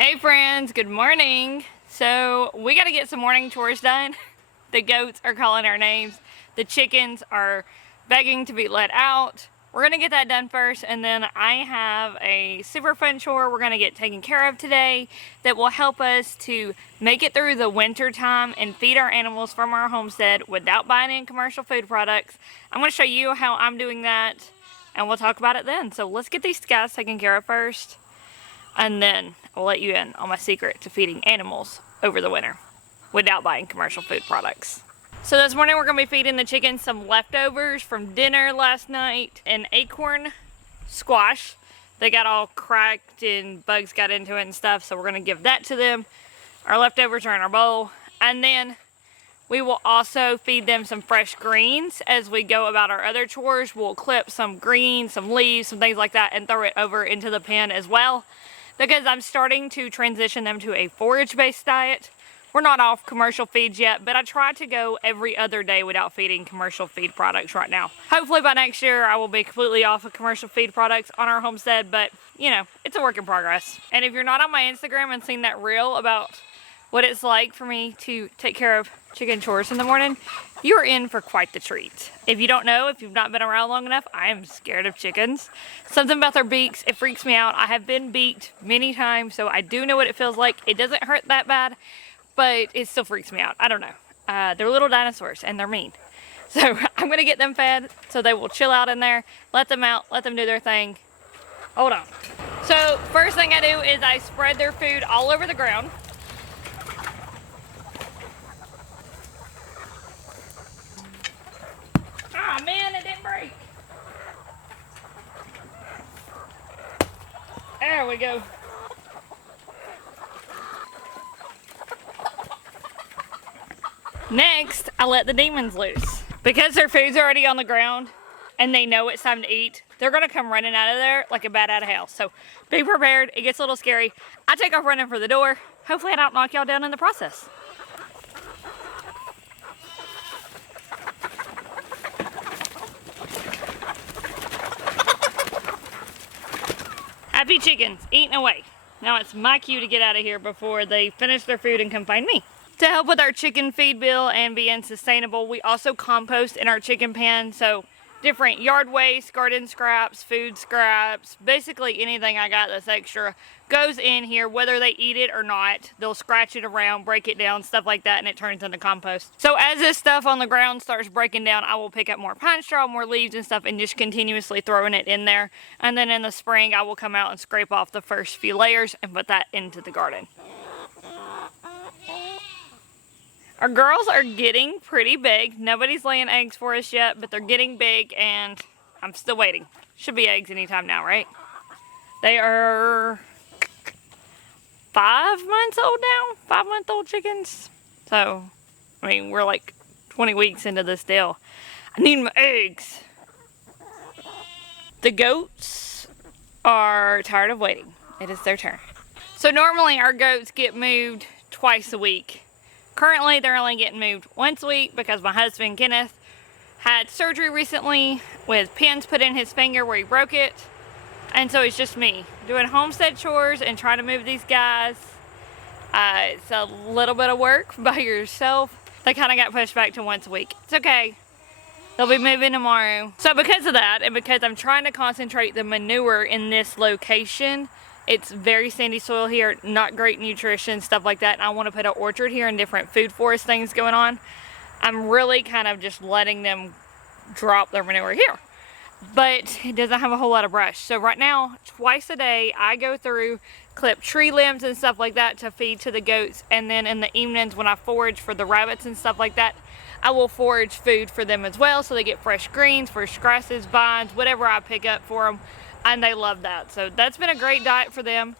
Hey friends, good morning. So we got to get some morning chores done. The goats are calling our names. The chickens are begging to be let out. We're going to get that done first, and then I have a super fun chore we're going to get taken care of today that will help us to make it through the winter time and feed our animals from our homestead without buying in commercial food products. I'm going to show you how I'm doing that, and we'll talk about it then. So let's get these guys taken care of first, and then I'll let you in on my secret to feeding animals over the winter without buying commercial food products. So this morning we're going to be feeding the chickens some leftovers from dinner last night. An acorn squash. They got all cracked and bugs got into it and stuff, so we're going to give that to them. Our leftovers are in our bowl. And then we will also feed them some fresh greens as we go about our other chores. We'll clip some greens, some leaves, some things like that, and throw it over into the pen as well, because I'm starting to transition them to a forage-based diet. We're not off commercial feeds yet, but I try to go every other day without feeding commercial feed products right now. Hopefully by next year I will be completely off of commercial feed products on our homestead, but you know, it's a work in progress. And if you're not on my Instagram and seen that reel about what it's like for me to take care of chicken chores in the morning, you're in for quite the treat. If you don't know, if you've not been around long enough, I am scared of chickens. Something about their beaks, it freaks me out. I have been beaked many times, so I do know what it feels like. It doesn't hurt that bad, but it still freaks me out. I don't know. They're little dinosaurs and they're mean. So I'm gonna get them fed so they will chill out in there, let them out, let them do their thing. Hold on. So first thing I do is I spread their food all over the ground. Ah, man, it didn't break. There we go. Next, I let the demons loose. Because their food's already on the ground and they know it's time to eat, they're gonna come running out of there like a bat out of hell. So be prepared, it gets a little scary. I take off running for the door. Hopefully I don't knock y'all down in the process. Happy chickens, eating away. Now it's my cue to get out of here before they finish their food and come find me. To help with our chicken feed bill and being sustainable, we also compost in our chicken pen. So different yard waste, garden scraps, food scraps, basically anything I got that's extra goes in here, whether they eat it or not. They'll scratch it around, break it down, stuff like that, and it turns into compost. So as this stuff on the ground starts breaking down, I will pick up more pine straw, more leaves and stuff, and just continuously throwing it in there. And then in the spring, I will come out and scrape off the first few layers and put that into the garden. Our girls are getting pretty big. Nobody's laying eggs for us yet, but they're getting big and I'm still waiting. Should be eggs anytime now, right? They are 5 months old now, 5-month-old chickens. So, I mean, we're like 20 weeks into this deal. I need my eggs. The goats are tired of waiting. It is their turn. So normally our goats get moved twice a week. Currently, they're only getting moved once a week because my husband, Kenneth, had surgery recently with pins put in his finger where he broke it. And so it's just me doing homestead chores and trying to move these guys. It's a little bit of work by yourself. They kind of got pushed back to once a week. It's okay. They'll be moving tomorrow. So because of that, and because I'm trying to concentrate the manure in this location, it's very sandy soil here, not great nutrition, stuff like that. And I want to put an orchard here and different food forest things going on. I'm really kind of just letting them drop their manure here. But it doesn't have a whole lot of brush. So right now, twice a day, I go through, clip tree limbs and stuff like that to feed to the goats. And then in the evenings when I forage for the rabbits and stuff like that, I will forage food for them as well. So they get fresh greens, fresh grasses, vines, whatever I pick up for them. And they love that. So that's been a great diet for them.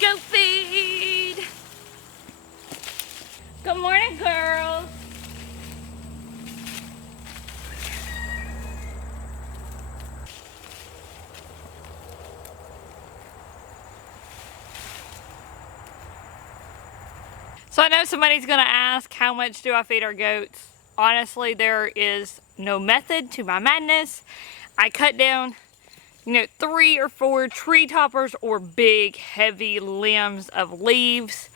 Go feed! Good morning, girls. So I know somebody's gonna ask, how much do I feed our goats? Honestly, there is no method to my madness. I cut down, 3 or 4 tree toppers or big heavy limbs of leaves,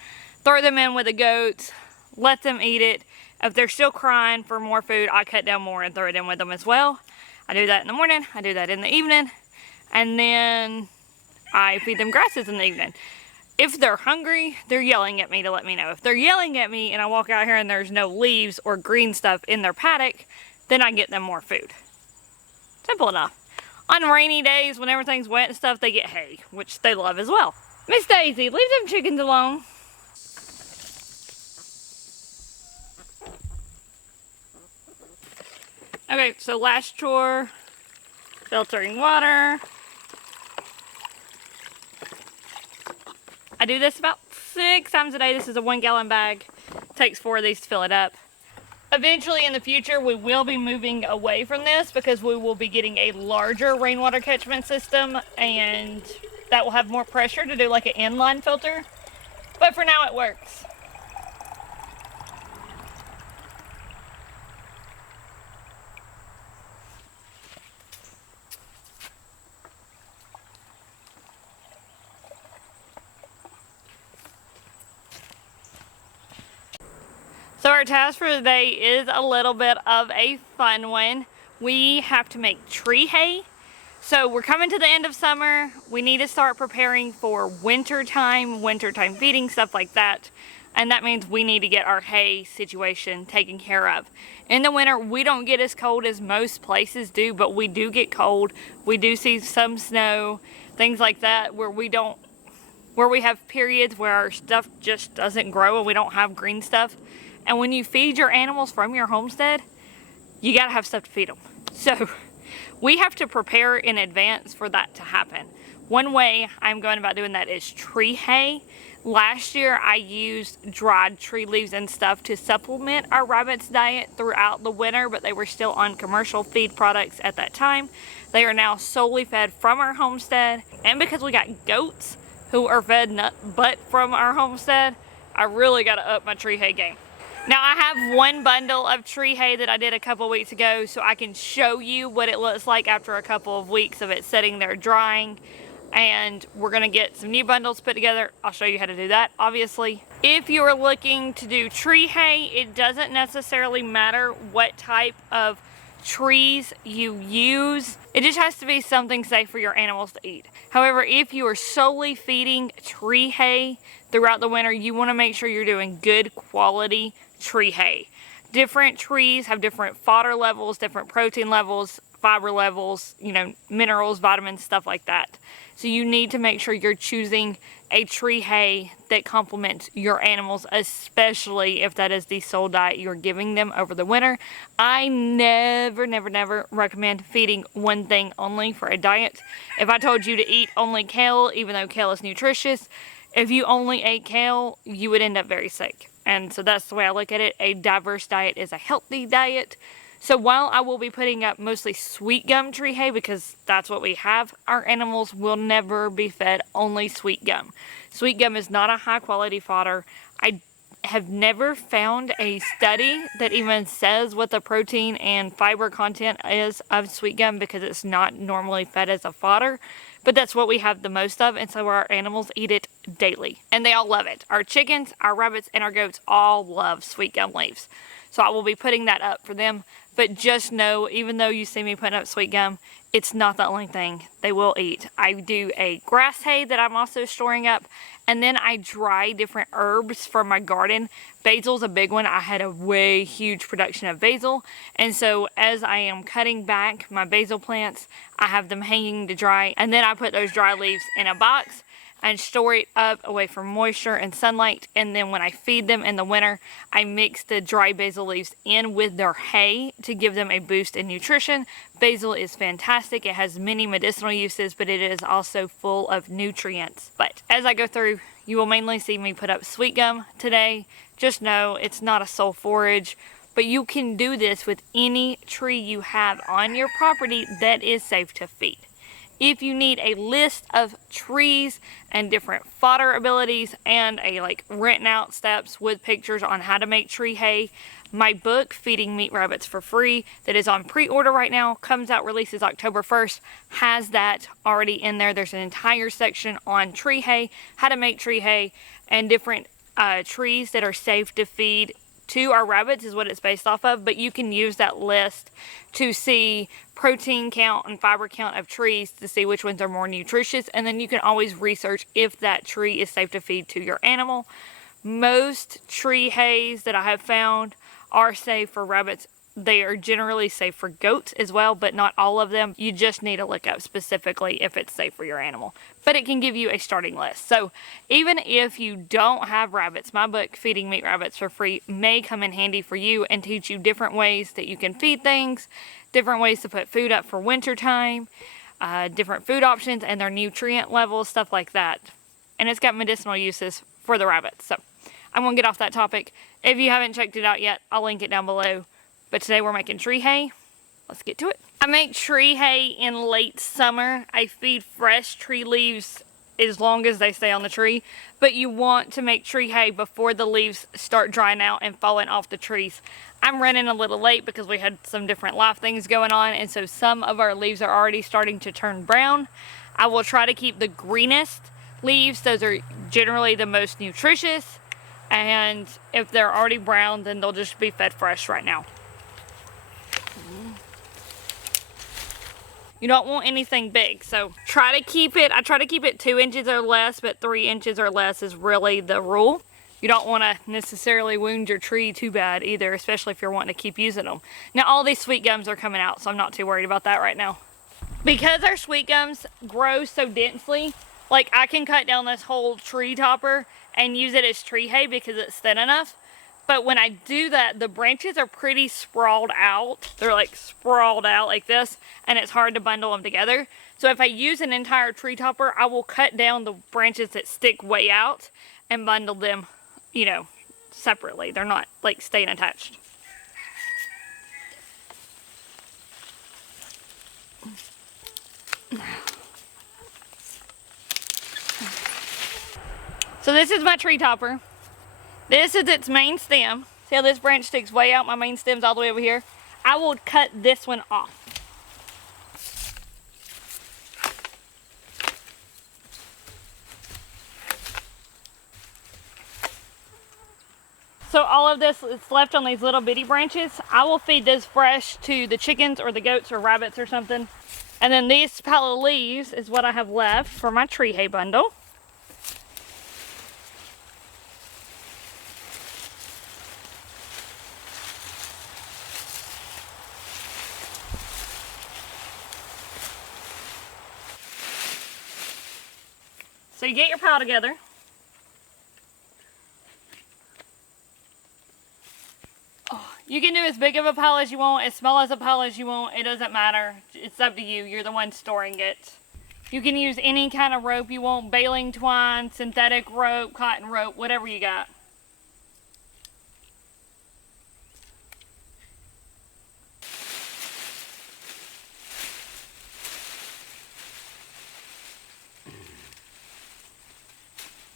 throw them in with the goats, let them eat it. If they're still crying for more food, I cut down more and throw it in with them as well. I do that in the morning, I do that in the evening, and then I feed them grasses in the evening. If they're hungry, they're yelling at me to let me know. If they're yelling at me and I walk out here and there's no leaves or green stuff in their paddock, then I get them more food. Simple enough. On rainy days, when everything's wet and stuff, they get hay, which they love as well. Miss Daisy, leave them chickens alone. Okay, so last chore, filtering water. I do this about 6 times a day. This is a 1 gallon bag. Takes 4 of these to fill it up. Eventually in the future, we will be moving away from this because we will be getting a larger rainwater catchment system, and that will have more pressure to do like an inline filter. But for now, it works. So our task for the day is a little bit of a fun one. We have to make tree hay. So we're coming to the end of summer. We need to start preparing for wintertime feeding, stuff like that. And that means we need to get our hay situation taken care of. In the winter, we don't get as cold as most places do, but we do get cold. We do see some snow, things like that, where we have periods where our stuff just doesn't grow and we don't have green stuff. And when you feed your animals from your homestead, you gotta have stuff to feed them. So we have to prepare in advance for that to happen. One way I'm going about doing that is tree hay. Last year I used dried tree leaves and stuff to supplement our rabbits' diet throughout the winter, but they were still on commercial feed products at that time. They are now solely fed from our homestead. And because we got goats who are fed nut butt from our homestead, I really gotta up my tree hay game. Now I have 1 bundle of tree hay that I did a couple weeks ago, so I can show you what it looks like after a couple of weeks of it sitting there drying. And we're gonna get some new bundles put together. I'll show you how to do that, obviously. If you are looking to do tree hay, it doesn't necessarily matter what type of trees you use. It just has to be something safe for your animals to eat. However, if you are solely feeding tree hay throughout the winter, you want to make sure you're doing good quality tree hay. Different trees have different fodder levels, different protein levels, fiber levels, minerals, vitamins, stuff like that. So you need to make sure you're choosing a tree hay that complements your animals, especially if that is the sole diet you're giving them over the winter. I never recommend feeding one thing only for a diet. If I told you to eat only kale, even though kale is nutritious, if you only ate kale, you would end up very sick. And so that's the way I look at it. A diverse diet is a healthy diet. So while I will be putting up mostly sweet gum tree hay because that's what we have, our animals will never be fed only sweet gum. Sweet gum is not a high quality fodder. I have never found a study that even says what the protein and fiber content is of sweet gum because it's not normally fed as a fodder. But that's what we have the most of, and so our animals eat it daily. And they all love it. Our chickens, our rabbits, and our goats all love sweet gum leaves. So I will be putting that up for them. But just know, even though you see me putting up sweet gum, it's not the only thing they will eat. I do a grass hay that I'm also storing up, and then I dry different herbs from my garden. Basil's a big one. I had a way huge production of basil, and so as I am cutting back my basil plants, I have them hanging to dry, and then I put those dry leaves in a box and store it up away from moisture and sunlight. And then when I feed them in the winter, I mix the dry basil leaves in with their hay to give them a boost in nutrition. Basil is fantastic. It has many medicinal uses, but it is also full of nutrients. But as I go through, you will mainly see me put up sweet gum today. Just know it's not a sole forage, but you can do this with any tree you have on your property that is safe to feed. If you need a list of trees and different fodder abilities and a like written out steps with pictures on how to make tree hay, my book, Feeding Meat Rabbits for Free, that is on pre-order right now, comes out, releases October 1st, has that already in there. There's an entire section on tree hay, how to make tree hay, and different trees that are safe to feed to our rabbits is what it's based off of, but you can use that list to see protein count and fiber count of trees to see which ones are more nutritious, and then you can always research if that tree is safe to feed to your animal. Most tree hays that I have found are safe for rabbits. They are generally safe for goats as well, but not all of them. You just need to look up specifically if it's safe for your animal. But it can give you a starting list. So even if you don't have rabbits, my book, Feeding Meat Rabbits for Free, may come in handy for you and teach you different ways that you can feed things, different ways to put food up for winter time, different food options and their nutrient levels, stuff like that. And it's got medicinal uses for the rabbits. So I'm going to get off that topic. If you haven't checked it out yet, I'll link it down below. But today we're making tree hay. Let's get to it. I make tree hay in late summer. I feed fresh tree leaves as long as they stay on the tree. But you want to make tree hay before the leaves start drying out and falling off the trees. I'm running a little late because we had some different life things going on. And so some of our leaves are already starting to turn brown. I will try to keep the greenest leaves. Those are generally the most nutritious. And if they're already brown, then they'll just be fed fresh right now. You don't want anything big, so I try to keep it 2 inches or less, but 3 inches or less is really the rule. You don't want to necessarily wound your tree too bad either, especially if you're wanting to keep using them. Now all these sweet gums are coming out, so I'm not too worried about that right now. Because our sweet gums grow so densely, like I can cut down this whole tree topper and use it as tree hay because it's thin enough. But when I do that, the branches are pretty sprawled out. They're like sprawled out like this, and it's hard to bundle them together. So if I use an entire tree topper, I will cut down the branches that stick way out and bundle them, you know, separately. They're not like staying attached. So this is my tree topper. This is its main stem. See how this branch sticks way out? My main stem's all the way over here. I will cut this one off. So all of this that's left on these little bitty branches, I will feed this fresh to the chickens or the goats or rabbits or something. And then this pile of leaves is what I have left for my tree hay bundle. So you get your pile together. You can do as big of a pile as you want, as small as a pile as you want. It doesn't matter. It's up to you. You're the one storing it. You can use any kind of rope you want. Baling twine, synthetic rope, cotton rope, whatever you got.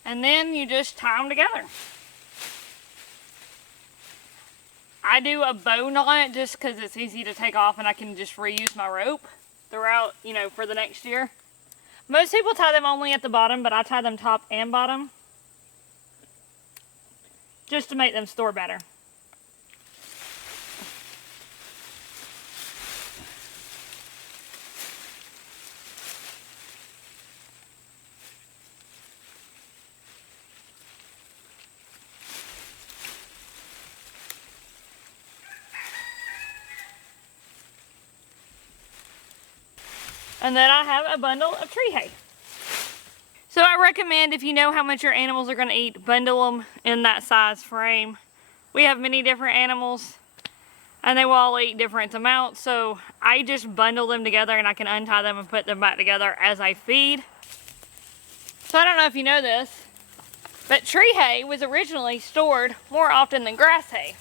And then you just tie them together. I do a bow knot just because it's easy to take off and I can just reuse my rope throughout, you know, for the next year. Most people tie them only at the bottom, but I tie them top and bottom just to make them store better. And then I have a bundle of tree hay. So I recommend, if you know how much your animals are going to eat, bundle them in that size frame. We have many different animals and they will all eat different amounts. So I just bundle them together and I can untie them and put them back together as I feed. So I don't know if you know this, but tree hay was originally stored more often than grass hay.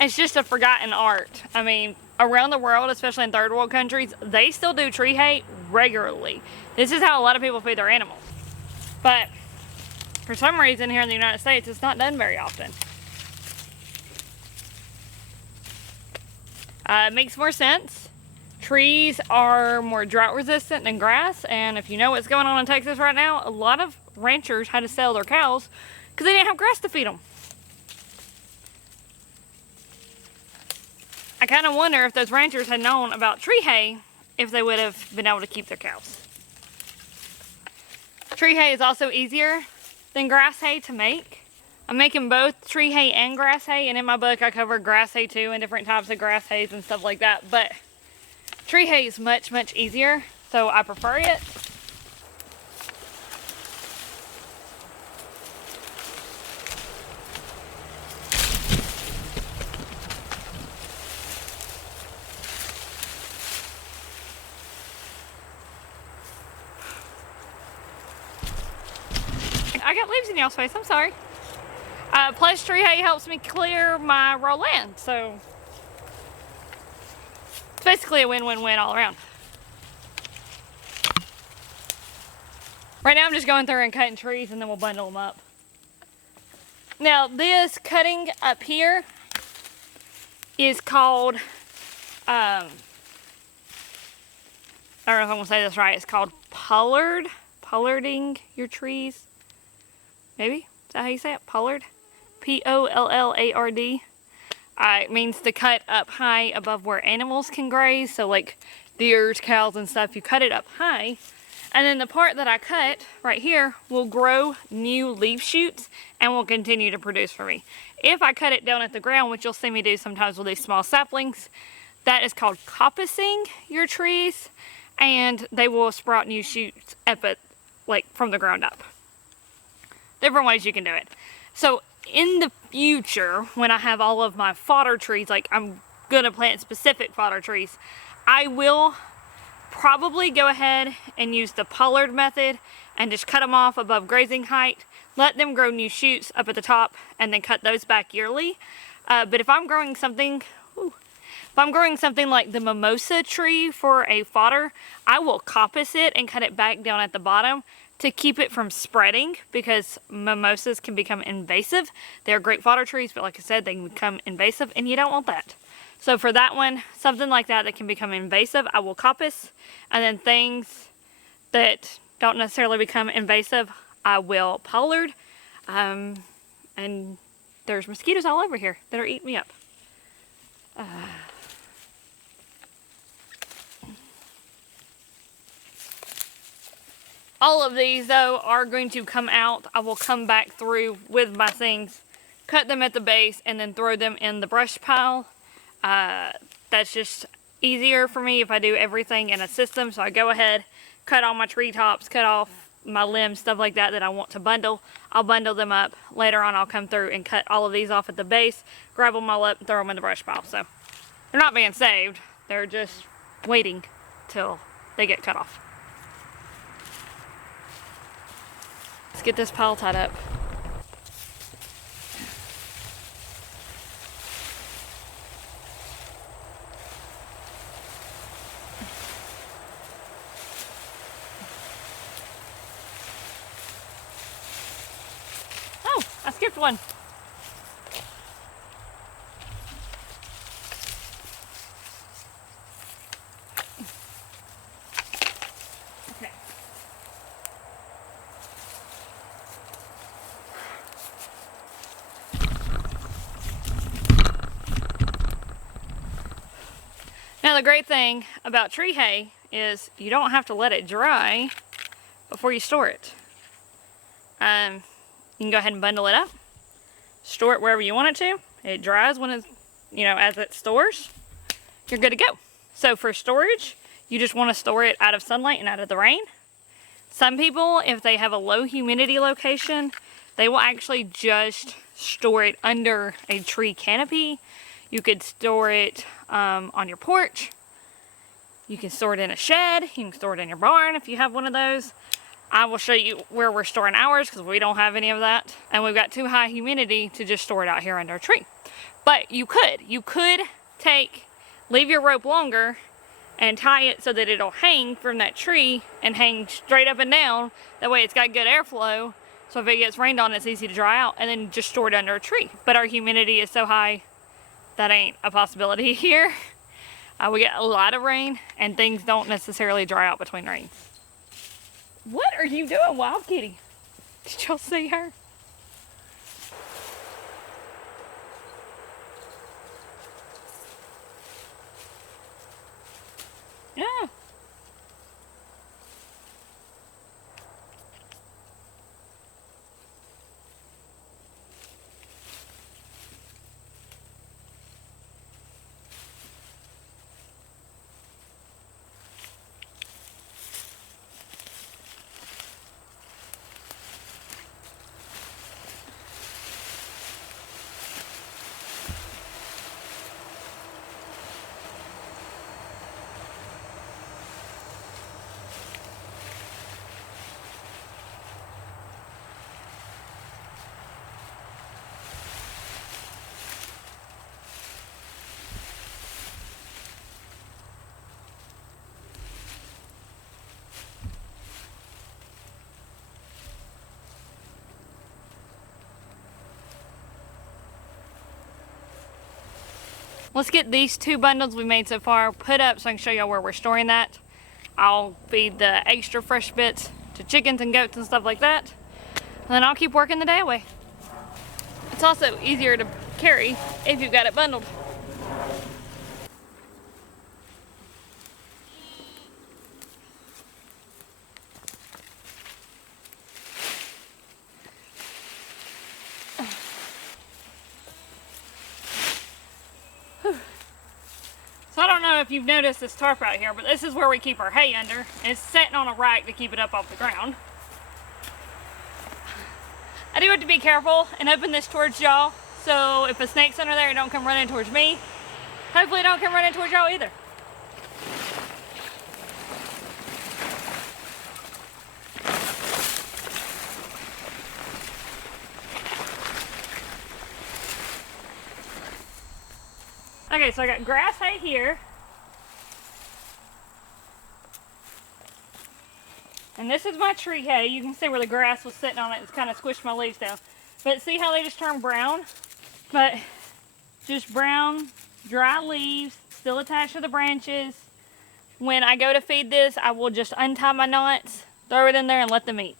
It's just a forgotten art. I mean, around the world, especially in third world countries, they still do tree hay regularly. This is how a lot of people feed their animals. But for some reason here in the United States, it's not done very often. It makes more sense. Trees are more drought resistant than grass, and if you know what's going on in Texas right now, a lot of ranchers had to sell their cows because they didn't have grass to feed them. I kind of wonder if those ranchers had known about tree hay, if they would have been able to keep their cows. Tree hay is also easier than grass hay to make. I'm making both tree hay and grass hay, and in my book I cover grass hay too and different types of grass hays and stuff like that, but tree hay is much easier, so I prefer it. I got leaves in y'all's face, I'm sorry. Plus tree hay helps me clear my raw land, so it's basically a win-win-win all around. Right now I'm just going through and cutting trees, and then we'll bundle them up. Now this cutting up here is called, I don't know if I'm going to say this right, it's called pollarding your trees. Maybe? Is that how you say it? Pollard? P-O-L-L-A-R-D. It means to cut up high above where animals can graze. So like deers, cows, and stuff, you cut it up high. And then the part that I cut right here will grow new leaf shoots and will continue to produce for me. If I cut it down at the ground, which you'll see me do sometimes with these small saplings, that is called coppicing your trees, and they will sprout new shoots up at, like from the ground up. Different ways you can do it. So in the future, when I have all of my fodder trees, like I'm gonna plant specific fodder trees, I will probably go ahead and use the pollard method and just cut them off above grazing height, let them grow new shoots up at the top, and then cut those back yearly. But if I'm growing something, like the mimosa tree for a fodder, I will coppice it and cut it back down at the bottom to keep it from spreading, because mimosas can become invasive. They're great fodder trees, but like I said, they can become invasive, and you don't want that. So for that one, something like that can become invasive, I will coppice, and then things that don't necessarily become invasive, I will pollard. And there's mosquitoes all over here that are eating me up. All of these, though, are going to come out. I will come back through with my things, cut them at the base, and then throw them in the brush pile. That's just easier for me if I do everything in a system. So I go ahead, cut all my tree tops, cut off my limbs, stuff like that I want to bundle. I'll bundle them up. Later on, I'll come through and cut all of these off at the base, grab them all up, and throw them in the brush pile. So they're not being saved. They're just waiting till they get cut off. Let's get this pile tied up. Oh, I skipped one. Now the great thing about tree hay is you don't have to let it dry before you store it. You can go ahead and bundle it up, store it wherever you want it to. It dries when it's, as it stores, you're good to go. So for storage, you just want to store it out of sunlight and out of the rain. Some people, if they have a low humidity location, they will actually just store it under a tree canopy. You could store it on your porch. You can store it in a shed. You can store it in your barn if you have one of those. I will show you where we're storing ours because we don't have any of that. And we've got too high humidity to just store it out here under a tree. But you could take leave your rope longer and tie it so that it'll hang from that tree and hang straight up and down. That way it's got good airflow, so if it gets rained on, it's easy to dry out, and then just store it under a tree. But our humidity is so high, that ain't a possibility here. We get a lot of rain, and things don't necessarily dry out between rains. What are you doing, Wild Kitty? Did y'all see her? Yeah. Let's get these 2 bundles we made so far put up so I can show y'all where we're storing that. I'll feed the extra fresh bits to chickens and goats and stuff like that. And then I'll keep working the day away. It's also easier to carry if you've got it bundled. So I don't know if you've noticed this tarp out here, but this is where we keep our hay under. And it's sitting on a rack to keep it up off the ground. I do have to be careful and open this towards y'all, so if a snake's under there, it don't come running towards me. Hopefully it don't come running towards y'all either. Okay, so I got grass hay here. And this is my tree hay. You can see where the grass was sitting on it. It's kind of squished my leaves down. But see how they just turned brown? But just brown, dry leaves, still attached to the branches. When I go to feed this, I will just untie my knots, throw it in there, and let them eat.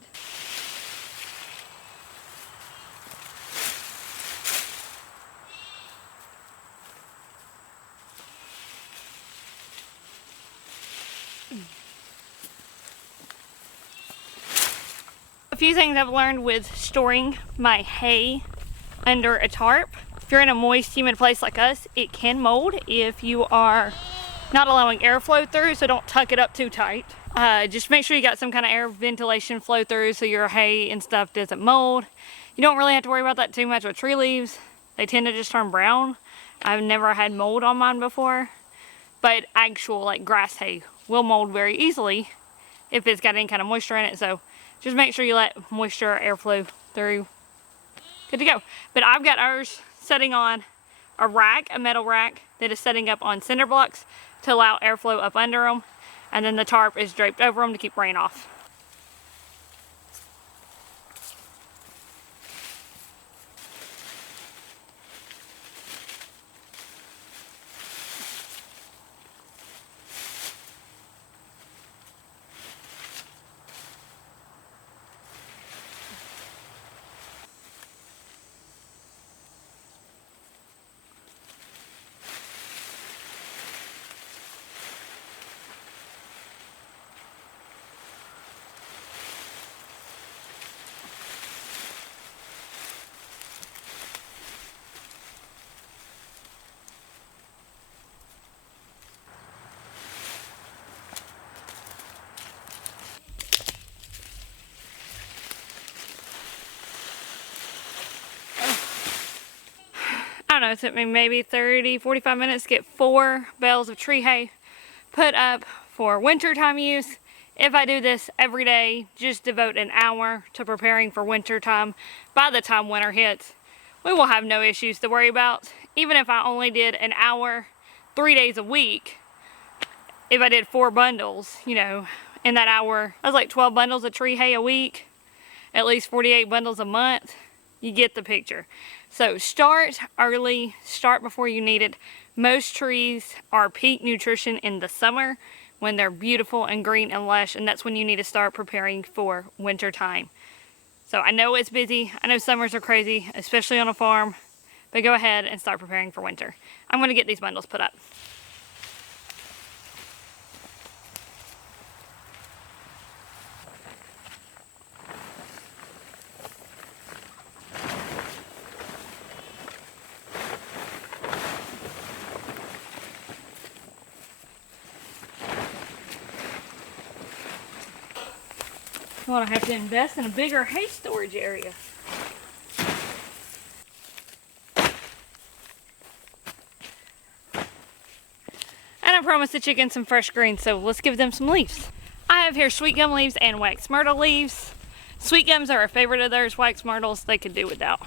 A few things I've learned with storing my hay under a tarp. If you're in a moist, humid place like us, it can mold if you are not allowing airflow through, so don't tuck it up too tight. Just make sure you got some kind of air ventilation flow through so your hay and stuff doesn't mold. You don't really have to worry about that too much with tree leaves. They tend to just turn brown. I've never had mold on mine before, but actual like grass hay will mold very easily if it's got any kind of moisture in it, so just make sure you let moisture airflow through. Good to go. But I've got ours setting on a rack, a metal rack that is setting up on cinder blocks to allow airflow up under them, and then the tarp is draped over them to keep rain off. I don't know, it took me maybe 30-45 minutes to get 4 bales of tree hay put up for winter time use. If I do this every day, just devote an hour to preparing for winter time, by the time winter hits, we will have no issues to worry about. Even if I only did an hour 3 days a week, if I did 4 bundles, you know, in that hour, that's like 12 bundles of tree hay a week, at least 48 bundles a month. You get the picture. So start early, start before you need it. Most trees are peak nutrition in the summer when they're beautiful and green and lush, and that's when you need to start preparing for winter time. So I know it's busy, I know summers are crazy, especially on a farm, but go ahead and start preparing for winter. I'm gonna get these bundles put up. Well, I have to invest in a bigger hay storage area. And I promised the chickens some fresh greens, so let's give them some leaves. I have here sweet gum leaves and wax myrtle leaves. Sweet gums are a favorite of theirs. Wax myrtles they could do without.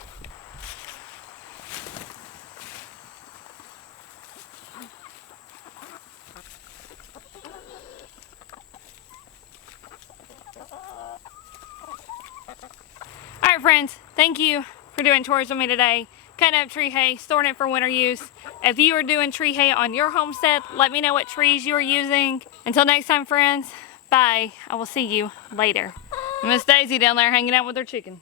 Alright friends, thank you for doing chores with me today. Cutting up tree hay, storing it for winter use. If you are doing tree hay on your homestead, let me know what trees you are using. Until next time friends, bye. I will see you later. Miss Daisy down there hanging out with her chickens.